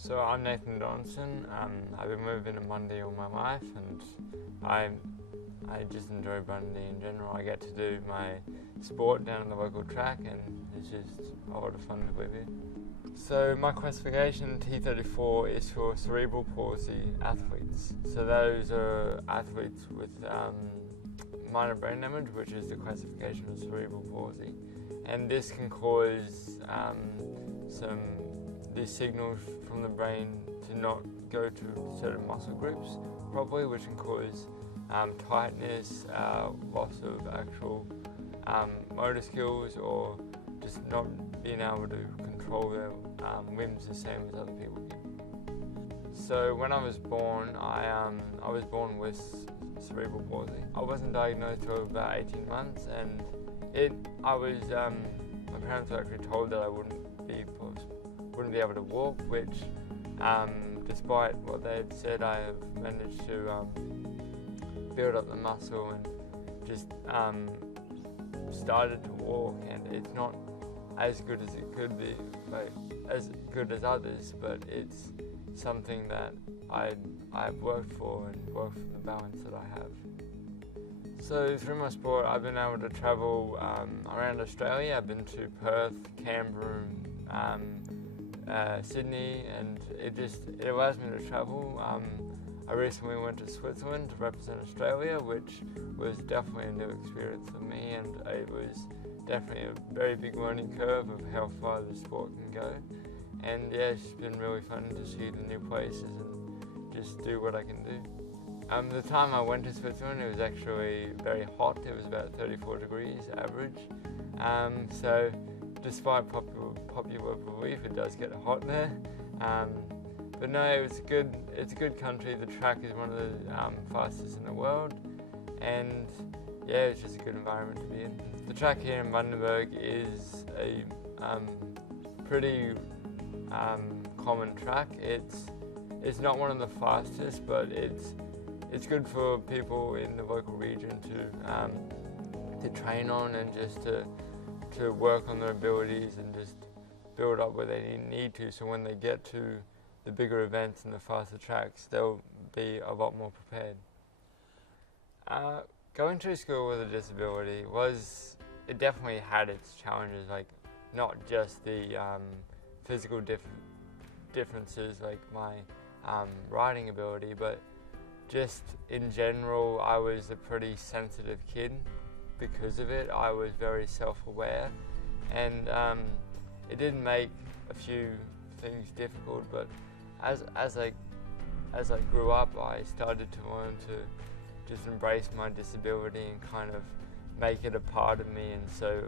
So I'm Nathan Donaldson. I've been moving to Bundy all my life, and I just enjoy Bundy in general. I get to do my sport down on the local track, and it's just a lot of fun to live here. So my classification T34 is for cerebral palsy athletes. So those are athletes with minor brain damage, which is the classification of cerebral palsy, and this can cause these signals from the brain to not go to certain muscle groups properly, which can cause tightness, loss of actual motor skills, or just not being able to control their limbs the same as other people can. So when I was born, I was born with cerebral palsy. I wasn't diagnosed till about 18 months, and my parents were actually told that I wouldn't be able to walk, which despite what they had said, I have managed to build up the muscle and just started to walk, and it's not as good as it could be, like as good as others, but it's something that I've worked for and worked for the balance that I have. So through my sport, I've been able to travel around Australia. I've been to Perth, Canberra, Sydney, and it allows me to travel. I recently went to Switzerland to represent Australia, which was definitely a new experience for me, and it was definitely a very big learning curve of how far the sport can go. And yeah, it's been really fun to see the new places and just do what I can do. The time I went to Switzerland, it was actually very hot. It was about 34 degrees average. So despite popular belief, it does get hot there. But no, it's a good country. The track is one of the fastest in the world, and yeah, it's just a good environment to be in. The track here in Bundaberg is a pretty common track. It's not one of the fastest, but it's good for people in the local region to train on, and just to work on their abilities and just build up where they need to, so when they get to the bigger events and the faster tracks, they'll be a lot more prepared. Going to school with a disability it definitely had its challenges, like not just the physical differences like my riding ability, but just in general, I was a pretty sensitive kid. Because of it, I was very self-aware, and it did make a few things difficult, but as I grew up, I started to learn to just embrace my disability and kind of make it a part of me, and so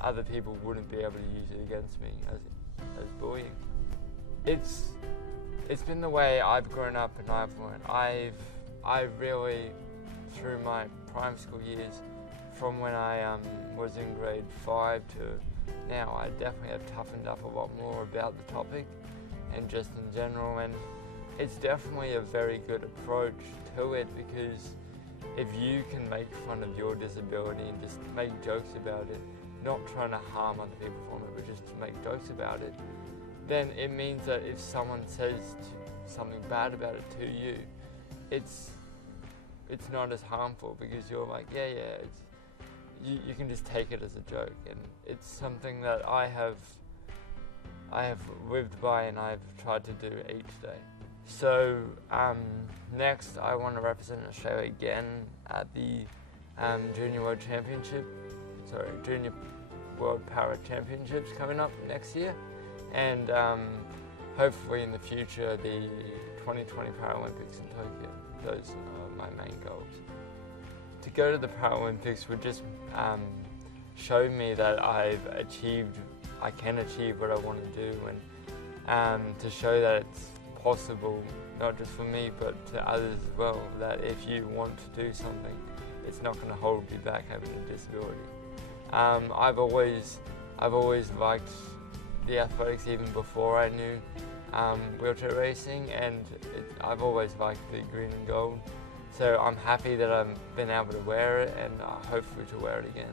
other people wouldn't be able to use it against me as bullying. It's been the way I've grown up and I've learned. I really, through my primary school years, from when I was in grade 5 to now, I definitely have toughened up a lot more about the topic and just in general, and it's definitely a very good approach to it, because if you can make fun of your disability and just make jokes about it, not trying to harm other people from it, but just to make jokes about it, then it means that if someone says something bad about it to you, it's not as harmful, because you're like, yeah, you can just take it as a joke, and it's something that I have lived by and I've tried to do each day. So next, I want to represent Australia again at the Junior World Para Championships coming up next year, and hopefully in the future the 2020 Paralympics in Tokyo. Those are my main goals. To go to the Paralympics would just show me that I can achieve what I want to do, and to show that it's possible, not just for me but to others as well, that if you want to do something, it's not going to hold you back having a disability. I've always liked the athletics even before I knew wheelchair racing, and I've always liked the green and gold. So I'm happy that I've been able to wear it, and hopefully to wear it again.